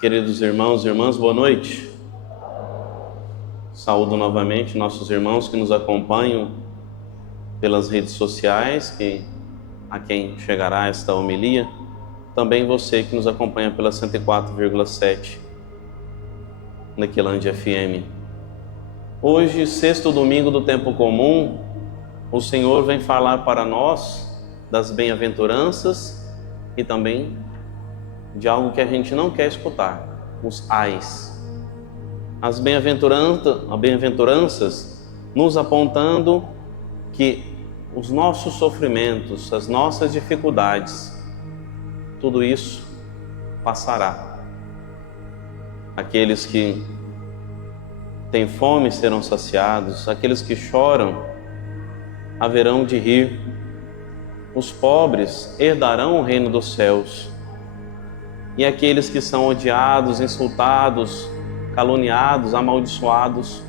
Queridos irmãos e irmãs, boa noite. Saúdo novamente nossos irmãos que nos acompanham pelas redes sociais, a quem chegará esta homilia. Também você que nos acompanha pela 104,7 Nequilândia FM. Hoje, sexto domingo do tempo comum, o Senhor vem falar para nós das bem-aventuranças e também de algo que a gente não quer escutar, os ais. As bem-aventuranças nos apontando que os nossos sofrimentos, as nossas dificuldades, tudo isso passará. Aqueles que têm fome serão saciados, aqueles que choram haverão de rir, os pobres herdarão o reino dos céus. E aqueles que são odiados, insultados, caluniados, amaldiçoados,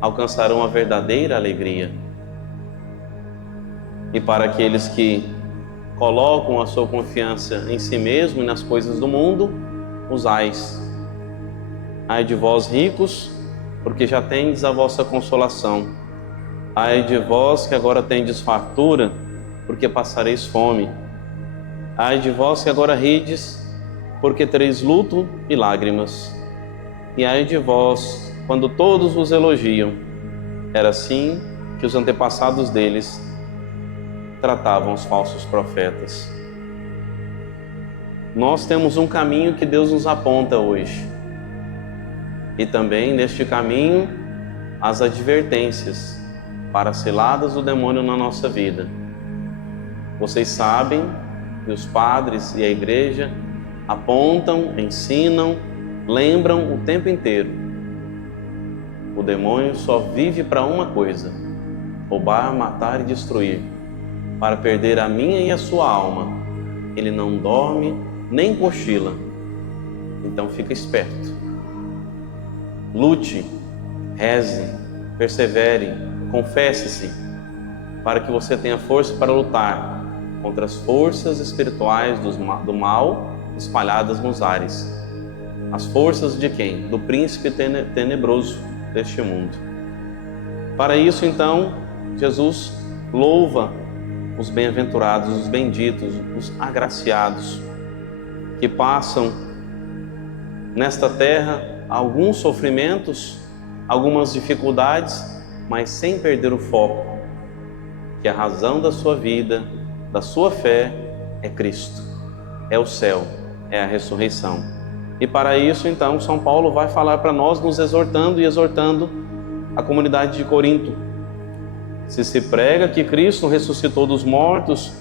alcançarão a verdadeira alegria. E para aqueles que colocam a sua confiança em si mesmo e nas coisas do mundo, os ais. Ai de vós ricos, porque já tendes a vossa consolação. Ai de vós que agora tendes fartura, porque passareis fome. Ai de vós que agora rides, porque tereis luto e lágrimas. E ai de vós, quando todos vos elogiam. Era assim que os antepassados deles tratavam os falsos profetas. Nós temos um caminho que Deus nos aponta hoje. E também neste caminho, as advertências para as ciladas do demônio na nossa vida. Vocês sabem que os padres e a igreja apontam, ensinam, lembram o tempo inteiro. O demônio só vive para uma coisa: roubar, matar e destruir, para perder a minha e a sua alma. Ele não dorme nem cochila. Então fica esperto. Lute, reze, persevere, confesse-se, para que você tenha força para lutar contra as forças espirituais do mal espalhadas nos ares. As forças de quem? Do príncipe tenebroso deste mundo. Para isso, então, Jesus louva os bem-aventurados, os benditos, os agraciados, que passam nesta terra alguns sofrimentos, algumas dificuldades, mas sem perder o foco, que a razão da sua vida, da sua fé, é Cristo, é o céu, é a ressurreição. E para isso, então, São Paulo vai falar para nós, nos exortando e exortando a comunidade de Corinto. Se prega que Cristo ressuscitou dos mortos,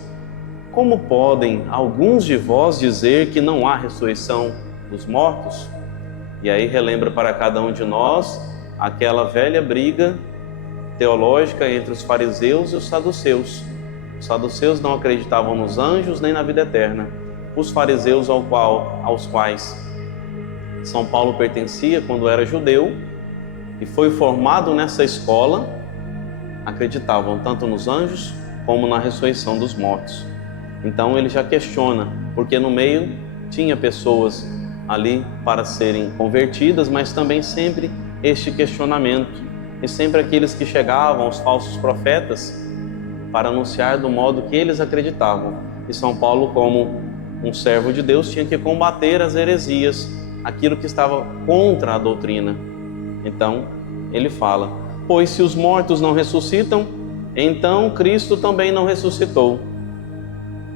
como podem alguns de vós dizer que não há ressurreição dos mortos? E aí relembra para cada um de nós aquela velha briga teológica entre os fariseus e os saduceus. Os saduceus não acreditavam nos anjos nem na vida eterna. Os fariseus aos quais São Paulo pertencia quando era judeu e foi formado nessa escola, acreditavam tanto nos anjos como na ressurreição dos mortos. Então ele já questiona, porque no meio tinha pessoas ali para serem convertidas, mas também sempre este questionamento, e sempre aqueles que chegavam, os falsos profetas, para anunciar do modo que eles acreditavam. E São Paulo, como um servo de Deus, tinha que combater as heresias, aquilo que estava contra a doutrina. Então ele fala: pois se os mortos não ressuscitam, então Cristo também não ressuscitou.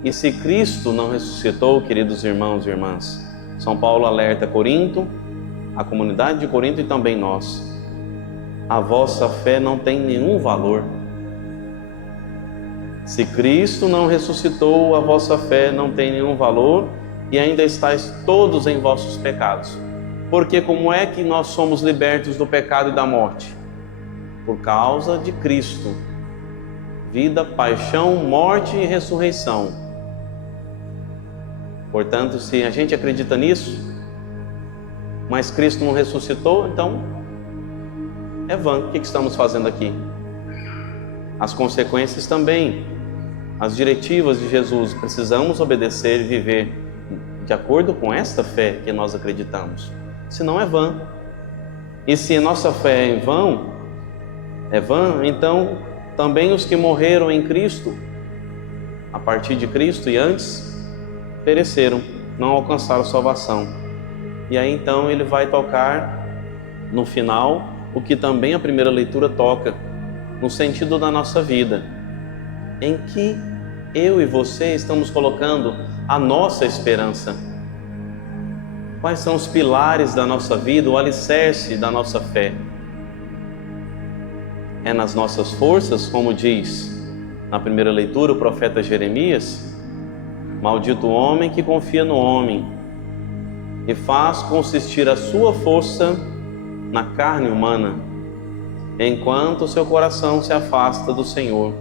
E se Cristo não ressuscitou, queridos irmãos e irmãs, São Paulo alerta Corinto, a comunidade de Corinto e também nós: a vossa fé não tem nenhum valor. Se Cristo não ressuscitou, a vossa fé não tem nenhum valor e ainda estáis todos em vossos pecados. Porque como é que nós somos libertos do pecado e da morte? Por causa de Cristo. Vida, paixão, morte e ressurreição. Portanto, se a gente acredita nisso, mas Cristo não ressuscitou, então é vã. O que estamos fazendo aqui? As consequências também, as diretivas de Jesus, precisamos obedecer e viver de acordo com esta fé que nós acreditamos. Senão é vã. E se a nossa fé é vã, então também os que morreram em Cristo, a partir de Cristo e antes, pereceram, não alcançaram salvação. E aí então ele vai tocar no final o que também a primeira leitura toca, no sentido da nossa vida, em que eu e você estamos colocando a nossa esperança. Quais são os pilares da nossa vida, o alicerce da nossa fé? É nas nossas forças, como diz na primeira leitura o profeta Jeremias: maldito o homem que confia no homem e faz consistir a sua força na carne humana, enquanto o seu coração se afasta do Senhor.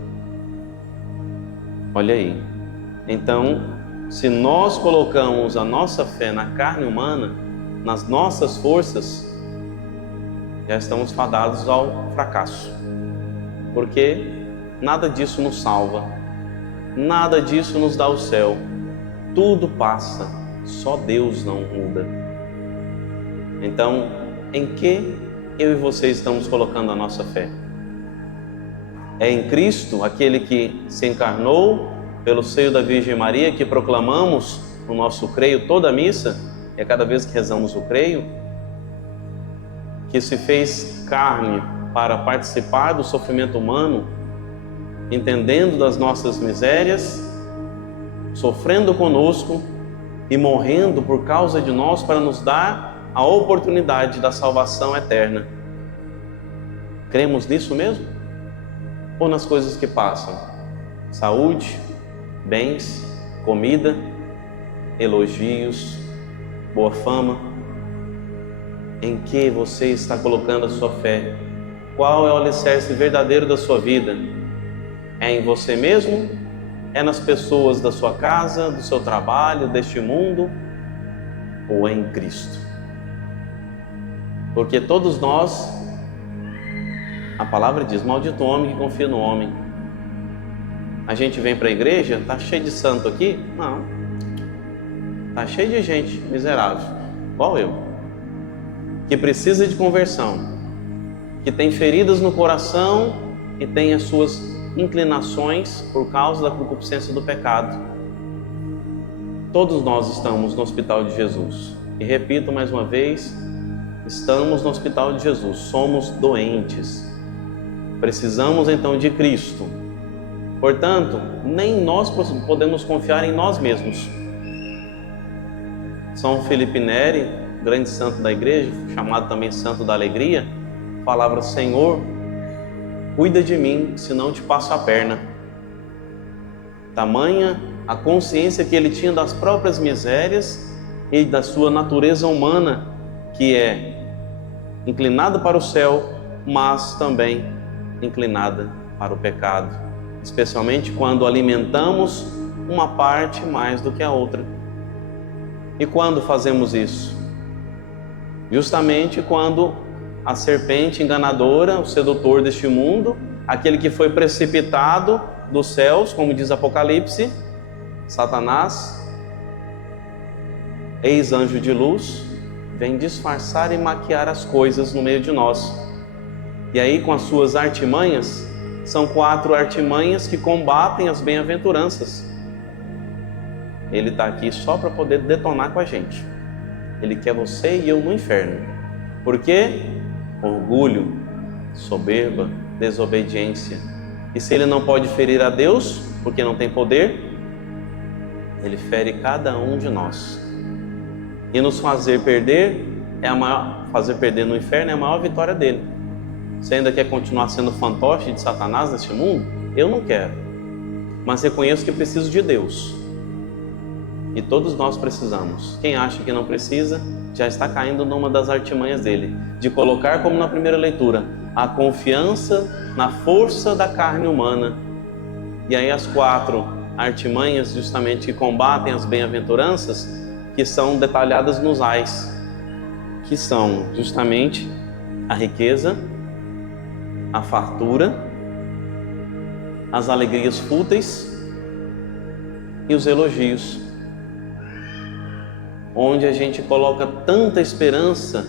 Olha aí. Então, se nós colocamos a nossa fé na carne humana, nas nossas forças, já estamos fadados ao fracasso. Porque nada disso nos salva, nada disso nos dá o céu. Tudo passa, só Deus não muda. Então, em que eu e você estamos colocando a nossa fé? É em Cristo, aquele que se encarnou pelo seio da Virgem Maria, que proclamamos no nosso creio toda a missa, e a cada vez que rezamos o creio, que se fez carne para participar do sofrimento humano, entendendo das nossas misérias, sofrendo conosco e morrendo por causa de nós para nos dar a oportunidade da salvação eterna. Cremos nisso mesmo? Ou nas coisas que passam? Saúde, bens, comida, elogios, boa fama? Em que você está colocando a sua fé? Qual é o alicerce verdadeiro da sua vida? É em você mesmo? É nas pessoas da sua casa, do seu trabalho, deste mundo? Ou é em Cristo? Porque todos nós, a palavra diz, maldito o homem que confia no homem. A gente vem para a igreja, está cheio de santo aqui? Não. Está cheio de gente miserável, igual eu, que precisa de conversão, que tem feridas no coração e tem as suas inclinações por causa da concupiscência do pecado. Todos nós estamos no hospital de Jesus. E repito mais uma vez, estamos no hospital de Jesus, somos doentes. Precisamos então de Cristo. Portanto, nem nós podemos confiar em nós mesmos. São Felipe Neri, grande santo da igreja, chamado também santo da alegria, falava: Senhor, cuida de mim, senão te passo a perna. Tamanha a consciência que ele tinha das próprias misérias e da sua natureza humana, que é inclinada para o céu, mas também inclinada para o pecado, especialmente quando alimentamos uma parte mais do que a outra. E quando fazemos isso? Justamente quando a serpente enganadora, o sedutor deste mundo, aquele que foi precipitado dos céus, como diz Apocalipse, Satanás, ex-anjo de luz, vem disfarçar e maquiar as coisas no meio de nós. E aí, com as suas artimanhas, são 4 artimanhas que combatem as bem-aventuranças. Ele está aqui só para poder detonar com a gente. Ele quer você e eu no inferno. Por quê? Orgulho, soberba, desobediência. E se ele não pode ferir a Deus, porque não tem poder, ele fere cada um de nós. E nos fazer perder, fazer perder no inferno é a maior vitória dele. Você ainda quer continuar sendo fantoche de Satanás neste mundo? Eu não quero. Mas reconheço que preciso de Deus. E todos nós precisamos. Quem acha que não precisa, já está caindo numa das artimanhas dele, de colocar, como na primeira leitura, a confiança na força da carne humana. E aí as 4 artimanhas justamente que combatem as bem-aventuranças, que são detalhadas nos ais, que são justamente a riqueza, a fartura, as alegrias fúteis e os elogios. onde a gente coloca tanta esperança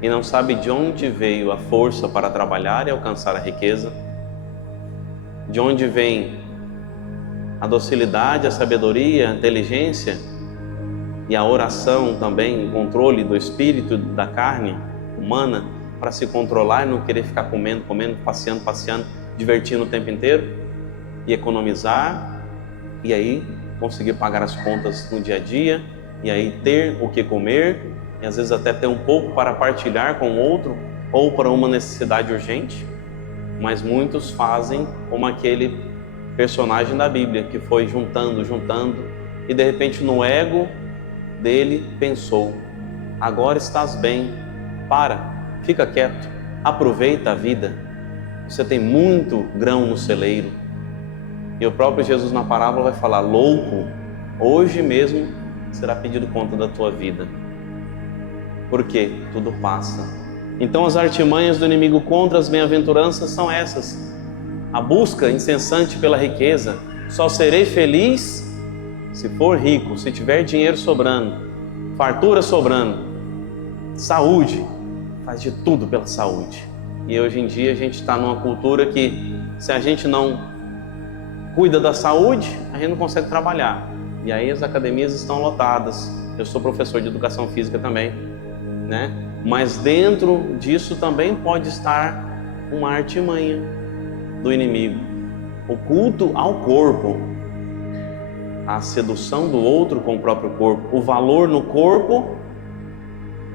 e não sabe de onde veio a força para trabalhar e alcançar a riqueza, de onde vem a docilidade, a sabedoria, a inteligência e a oração também, o controle do espírito, da carne humana, para se controlar e não querer ficar comendo, passeando, divertindo o tempo inteiro e economizar, e aí conseguir pagar as contas no dia a dia, e aí ter o que comer, e às vezes até ter um pouco para partilhar com o outro, ou para uma necessidade urgente. Mas muitos fazem como aquele personagem da Bíblia, que foi juntando, e de repente no ego dele pensou: agora estás bem, fica quieto, aproveita a vida, você tem muito grão no celeiro. E o próprio Jesus na parábola vai falar: louco, hoje mesmo será pedido conta da tua vida, porque tudo passa. Então as artimanhas do inimigo contra as bem-aventuranças são essas: a busca incessante pela riqueza. Só serei feliz se for rico, se tiver dinheiro sobrando, fartura sobrando, saúde, faz de tudo pela saúde. E hoje em dia a gente está numa cultura que, se a gente não cuida da saúde, a gente não consegue trabalhar. E aí as academias estão lotadas. Eu sou professor de educação física também, né? Mas dentro disso também pode estar uma artimanha do inimigo, o culto ao corpo, a sedução do outro com o próprio corpo, o valor no corpo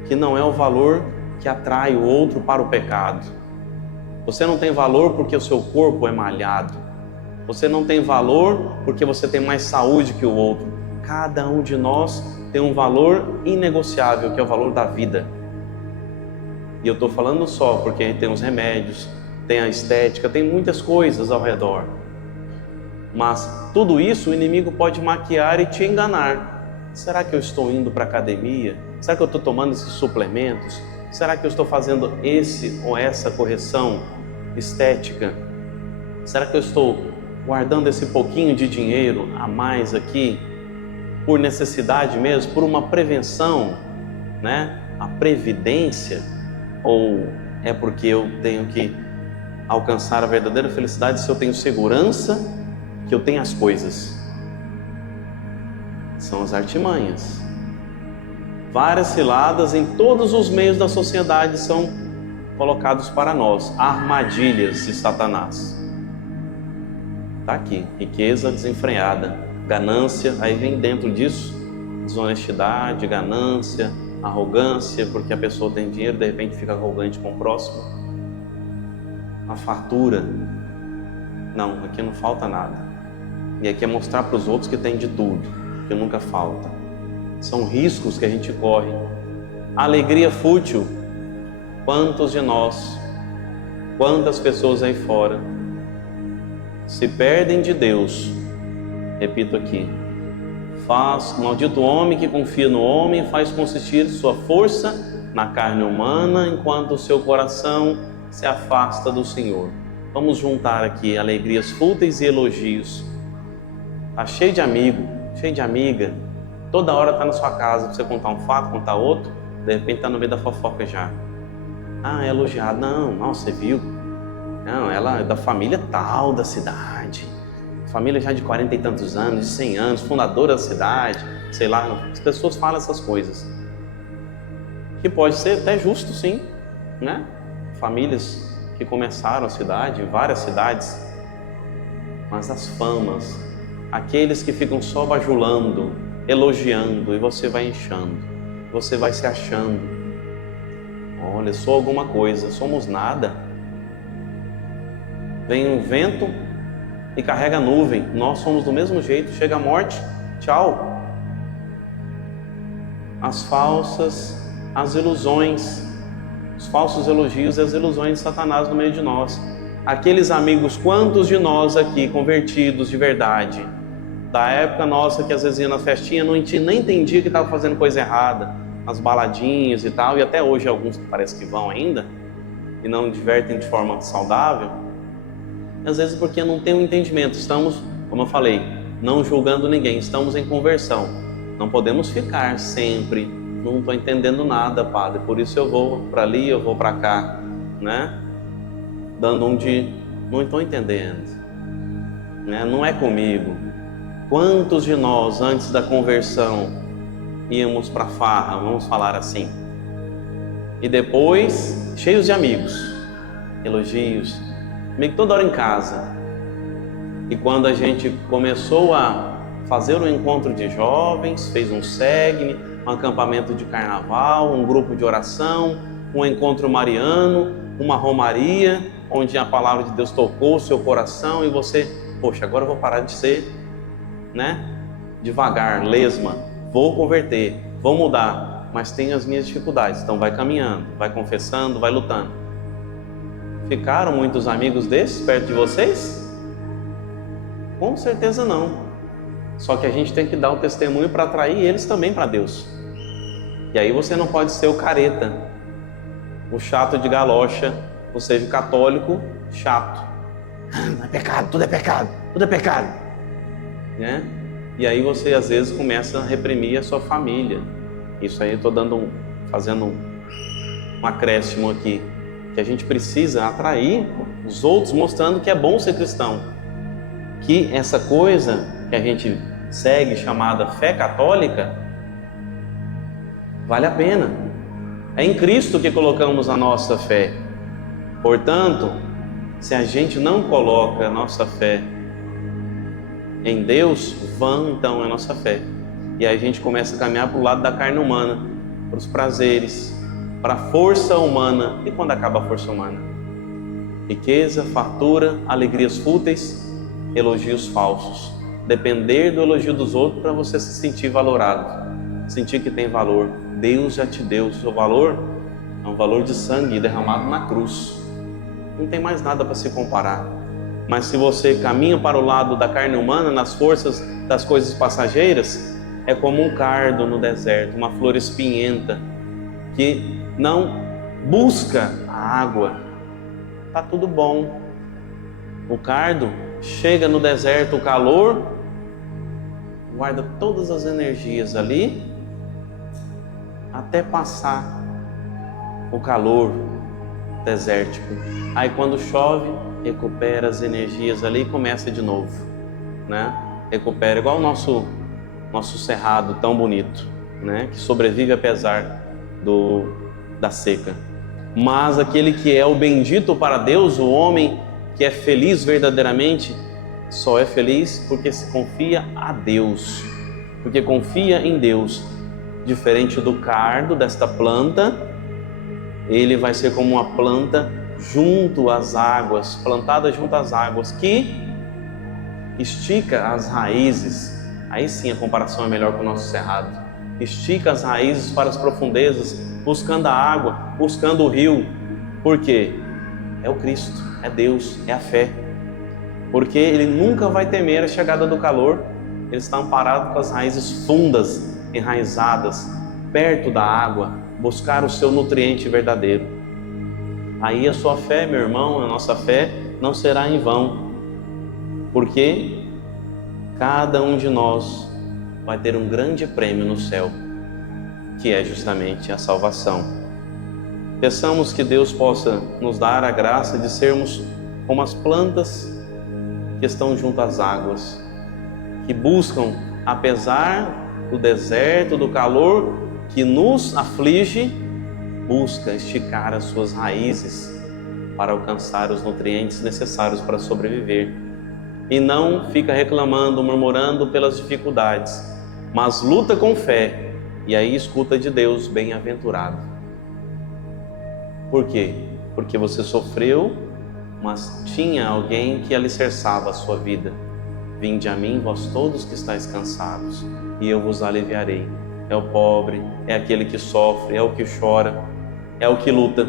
que não é o valor que atrai o outro para o pecado. Você não tem valor porque o seu corpo é malhado. Você não tem valor porque você tem mais saúde que o outro. Cada um de nós tem um valor inegociável, que é o valor da vida. E eu estou falando só porque tem os remédios, tem a estética, tem muitas coisas ao redor. Mas tudo isso o inimigo pode maquiar e te enganar. Será que eu estou indo para a academia? Será que eu estou tomando esses suplementos? Será que eu estou fazendo esse ou essa correção estética? Será que eu estou guardando esse pouquinho de dinheiro a mais aqui por necessidade mesmo, por uma prevenção, né? A previdência? Ou é porque eu tenho que alcançar a verdadeira felicidade se eu tenho segurança que eu tenho as coisas? São as artimanhas. Várias ciladas em todos os meios da sociedade são colocados para nós, armadilhas de Satanás. Está aqui: riqueza desenfreada, ganância, aí vem dentro disso desonestidade, ganância, arrogância, porque a pessoa tem dinheiro, de repente fica arrogante com o próximo. A fartura, não, aqui não falta nada. E aqui é mostrar para os outros que tem de tudo, que nunca falta. São riscos que a gente corre. A alegria fútil. Quantos de nós, quantas pessoas aí fora se perdem de Deus? Repito aqui: maldito o homem que confia no homem e faz consistir sua força na carne humana, enquanto o seu coração se afasta do Senhor. Vamos juntar aqui alegrias fúteis e elogios. Tá cheio de amigo, cheio de amiga, toda hora tá na sua casa para você contar um fato, contar outro, de repente tá no meio da fofoca já. Ah, é elogiado. Não, você viu? Não, ela é da família tal da cidade, família já de 40 e tantos anos, de 100 anos, fundadora da cidade, sei lá. As pessoas falam essas coisas, que pode ser até justo, sim, né? Famílias que começaram a cidade, em várias cidades, mas as famas, aqueles que ficam só bajulando, elogiando, e você vai inchando, você vai se achando: olha, sou alguma coisa. Somos nada. Vem um vento e carrega a nuvem, nós somos do mesmo jeito. Chega a morte, tchau. As falsas, as ilusões, os falsos elogios e as ilusões de Satanás no meio de nós. Aqueles amigos, quantos de nós aqui convertidos de verdade, da época nossa que às vezes ia na festinha, não nem entendia que estava fazendo coisa errada, as baladinhas e tal, e até hoje alguns parece que vão ainda e não divertem de forma saudável, às vezes porque não tem um entendimento. Estamos, como eu falei, não julgando ninguém, estamos em conversão. Não podemos ficar sempre, não estou entendendo nada, padre, por isso eu vou para ali, eu vou para cá, né? Dando um de não estou entendendo, né? Não é comigo. Quantos de nós, antes da conversão, íamos para farra, vamos falar assim, e depois, cheios de amigos, elogios, meio que toda hora em casa. E quando a gente começou a fazer um encontro de jovens, fez um SEGME, um acampamento de carnaval, um grupo de oração, um encontro mariano, uma romaria, onde a palavra de Deus tocou o seu coração e você, poxa, agora eu vou parar de ser, né, devagar, lesma, vou converter, vou mudar, mas tenho as minhas dificuldades. Então vai caminhando, vai confessando, vai lutando. Ficaram muitos amigos desses perto de vocês? Com certeza não. Só que a gente tem que dar o testemunho para atrair eles também para Deus. E aí você não pode ser o careta, o chato de galocha, ou seja, o católico chato. Não é pecado, tudo é pecado, tudo é pecado, né? E aí você às vezes começa a reprimir a sua família. Isso aí eu estou fazendo um acréscimo aqui, que a gente precisa atrair os outros, mostrando que é bom ser cristão, que essa coisa que a gente segue, chamada fé católica, vale a pena. É em Cristo que colocamos a nossa fé. Portanto, se a gente não coloca a nossa fé em Deus, vã então é a nossa fé. E aí a gente começa a caminhar para o lado da carne humana, para os prazeres, para a força humana. E quando acaba a força humana? Riqueza, fartura, alegrias fúteis, elogios falsos. Depender do elogio dos outros para você se sentir valorado, sentir que tem valor. Deus já te deu o seu valor, é um valor de sangue derramado na cruz. Não tem mais nada para se comparar. Mas se você caminha para o lado da carne humana, nas forças das coisas passageiras, é como um cardo no deserto, uma flor espinhenta que não busca a água. Tá tudo bom. O cardo chega no deserto, o calor, guarda todas as energias ali até passar o calor desértico. Aí quando chove, recupera as energias ali e começa de novo, né? Recupera, igual o nosso cerrado tão bonito, né? Que sobrevive apesar da seca. Mas aquele que é o bendito para Deus, o homem que é feliz verdadeiramente, só é feliz porque se confia a Deus, porque confia em Deus. Diferente do cardo desta planta, ele vai ser como uma planta junto às águas, plantada junto às águas, que estica as raízes. Aí sim a comparação é melhor com o nosso cerrado. Estica as raízes para as profundezas, buscando a água, buscando o rio. Por quê? É o Cristo, é Deus, é a fé. Porque ele nunca vai temer a chegada do calor. Ele está amparado com as raízes fundas, enraizadas, perto da água, buscar o seu nutriente verdadeiro. Aí a sua fé, meu irmão, a nossa fé não será em vão, porque cada um de nós vai ter um grande prêmio no céu, que é justamente a salvação. Peçamos que Deus possa nos dar a graça de sermos como as plantas que estão junto às águas, que buscam, apesar do deserto, do calor que nos aflige, busca esticar as suas raízes para alcançar os nutrientes necessários para sobreviver. E não fica reclamando, murmurando pelas dificuldades, mas luta com fé, e aí escuta de Deus, bem-aventurado. Por quê? Porque você sofreu, mas tinha alguém que alicerçava a sua vida. Vinde a mim, vós todos que estáis cansados, e eu vos aliviarei. É o pobre, é aquele que sofre, é o que chora, é o que luta.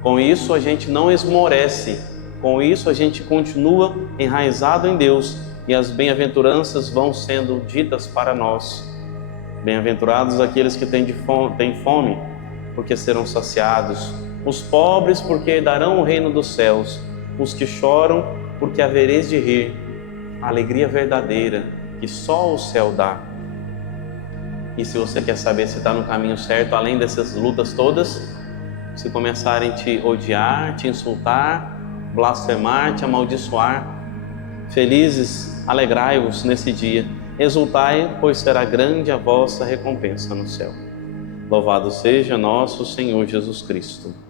Com isso a gente não esmorece, com isso a gente continua enraizado em Deus, e as bem-aventuranças vão sendo ditas para nós. Bem-aventurados aqueles que têm fome, porque serão saciados. Os pobres, porque herdarão o reino dos céus. Os que choram, porque havereis de rir. A alegria verdadeira que só o céu dá. E se você quer saber se está no caminho certo, além dessas lutas todas, se começarem a te odiar, te insultar, blasfemar, te amaldiçoar, felizes, alegrai-vos nesse dia, exultai, pois será grande a vossa recompensa no céu. Louvado seja nosso Senhor Jesus Cristo.